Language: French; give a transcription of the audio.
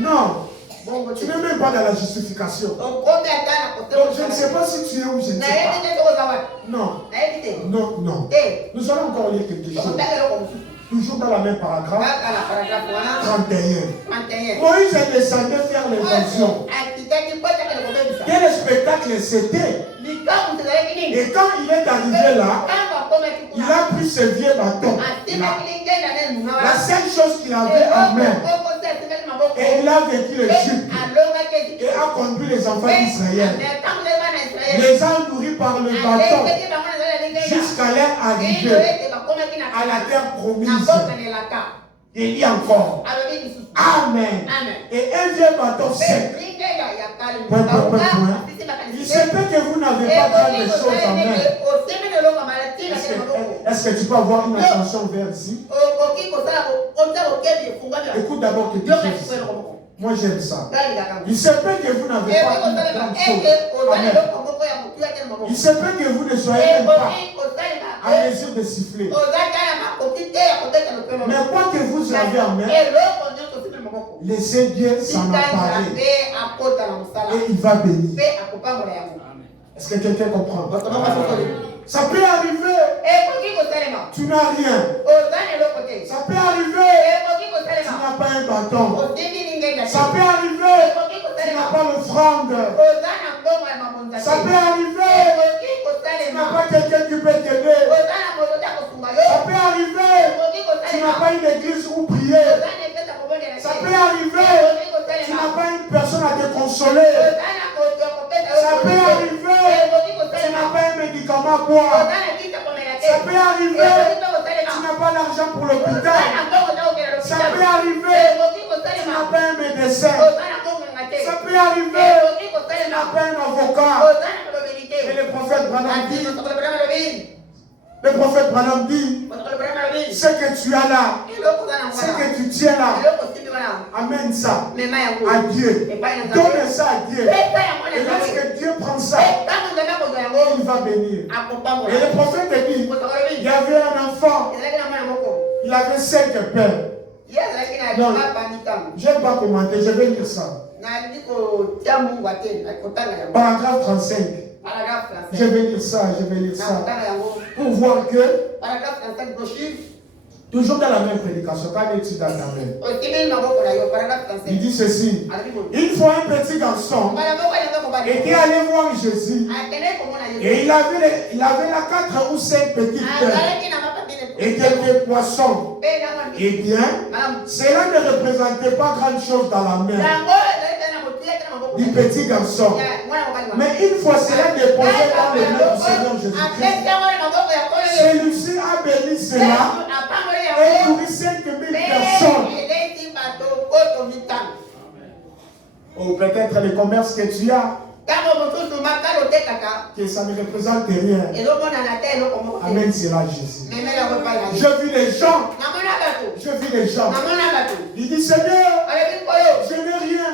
Non. Tu n'es même pas dans la justification. Donc je ne sais pas si tu es ou je ne sais pas. Non. Non, non. Nous allons encore lire quelque chose. Toujours dans la même paragraphe. 31. Moïse est descendu faire l'invention. Quel spectacle c'était? Et quand il est arrivé là, il a pris ce vieux bâton. La seule chose qu'il avait en main. Et il a vécu l'Égypte. Et a conduit les enfants d'Israël. Les a nourris par le bâton. Jusqu'à leur arrivée à la terre promise. Il dit encore. Amen. Et un vieux bâton sec. Il se peut que vous n'avez pas tant de choses en main. Est-ce que tu peux avoir une attention vers ici? Écoute d'abord quelque chose. Moi j'aime ça. Il se peut que vous n'avez pas une grande chose. Amen. Il se peut que vous ne soyez même pas à mesure de siffler. Mais quoi que vous avez en main, laissez Dieu s'en emparer. Et il va bénir. Est-ce que quelqu'un comprend? Ça peut arriver. Tu n'as rien. Ça peut arriver. Tu n'as pas un bâton. Ça peut arriver. Tu n'as pas l'offrande. Ça peut arriver. Tu n'as pas quelqu'un qui peut t'aider. Ça peut arriver. Tu n'as pas une église où prier. Ça peut arriver. Tu n'as pas une personne à te consoler. Ça peut arriver. Tu n'as pas un médicament à boire. Ça peut arriver. Tu n'as pas l'argent pour l'hôpital. Ça peut arriver. Tu n'as pas un médecin. Ça peut arriver. Tu n'as pas un avocat. Et le prophète Branham dit, ce que tu as là, ce que tu tiens là, amène ça à Dieu. Donne ça à Dieu. Et lorsque Dieu prend ça, il va bénir. Et le prophète dit, il y avait un enfant, il avait 5 pères. Non, je ne vais pas commenter, je vais lire ça. Paragraphe 35. Je vais lire ça, pour voir que, toujours dans la même prédication, quand il est dans la même, il dit ceci. Une fois un petit garçon était allé voir Jésus et il avait là 4 ou 5 petites perles et quelques poissons. Eh bien, cela ne représentait pas grand chose dans la main du petit garçon. Mais une fois cela déposé dans les mains du Seigneur Jésus-Christ, celui-ci a béni cela et nourrit 5000 personnes. Ou peut-être les commerces que tu as, que ça ne représente rien. Amène cela Jésus. Je vis les gens. Je vis les gens. Il dit Seigneur, je n'ai rien.